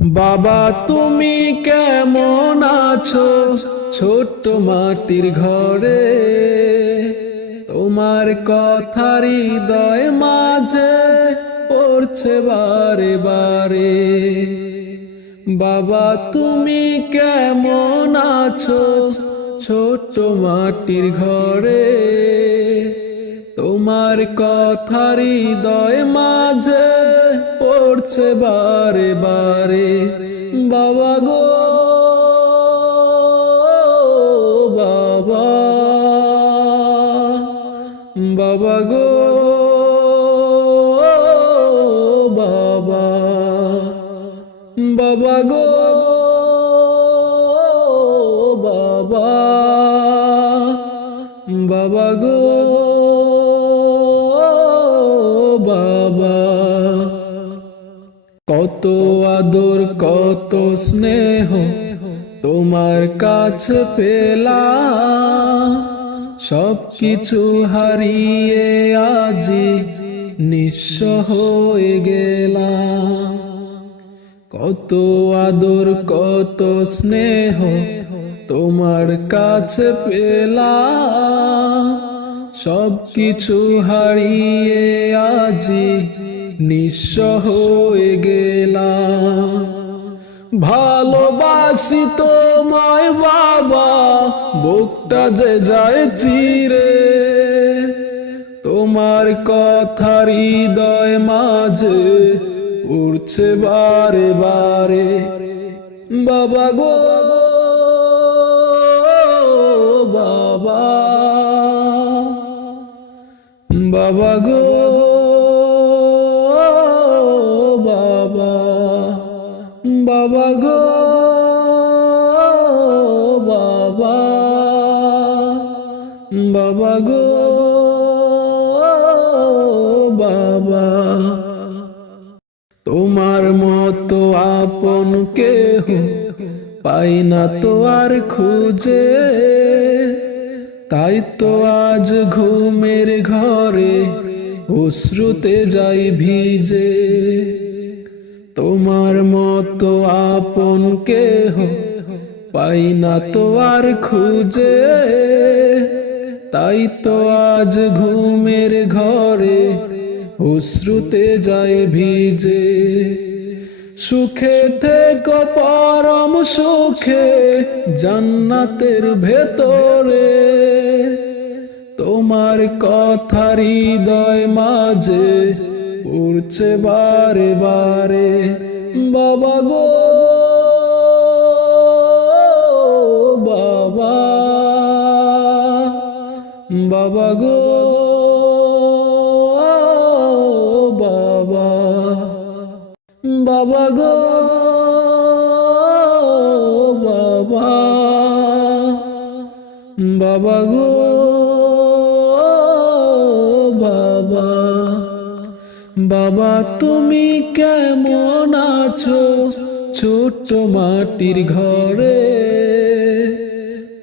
বাবা তুমি কেমন আছো ছোট্ট মাটির ঘরে, তোমার কথা হৃদয় মাঝে পড়ছে বারে বারে। বাবা তুমি কেমন আছো ছোট্ট মাটির ঘরে, তোমার কথা হৃদয় মাঝে পড়ছে বারে বারে। বাবা গো বাবা, বাবা গো বাবা, বাবা গো বাবা, বাবা গো বাবা। কত আদর কত স্নেহ তোমার কাছে পেলাম, সব কিছু হারিয়ে আজি নিঃস্ব হয়ে গেলাম। কত আদর কত স্নেহ তোমার কাছে পেলাম, সব কিছু হারিয়ে আজি নিঃস্ব হয়ে গেলাম। ভালোবাসি তোমায় বাবা, বুকটা যে যায় চিরে, তোমার কথা হৃদয় মাঝে উড়ছে বারে বারে। বাবা গো বাবা, বাবা গো বাবা, বাবা গো বাবা, বাবা গো বাবা। তোমার মতো আপন কেহ পাই না তো আর খুঁজে, তাই তো আজ ঘুমের ঘরে অশ্রুতে যাই ভিজে। তোমার মতো আপন কেহ পাই না তো আর খুঁজে, তাই তো আজ ঘুমের ঘরে অশ্রুতে যাই ভিজে। সুখে থেকো পরম সুখে জান্নাতের ভেতরে, তোমার কথা হৃদয় মাঝে পড়ছে বারে বারে। বাবা গো বাবা, বাবা গো বাবা, বাবা গো বাবা, বাবা গো বাবা। বাবা তুমি কেমন আছো ছোট্ট মাটির ঘরে,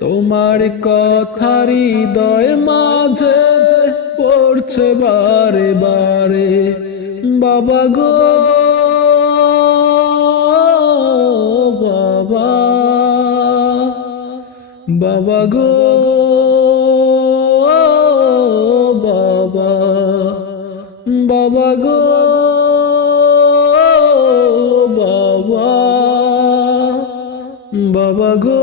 তোমার কথা হৃদয় মাঝে পড়ছে বারে বারে। বাবা গো বাবা, বাবা গো বাবা, বাবা গো বাবা, বাবা গো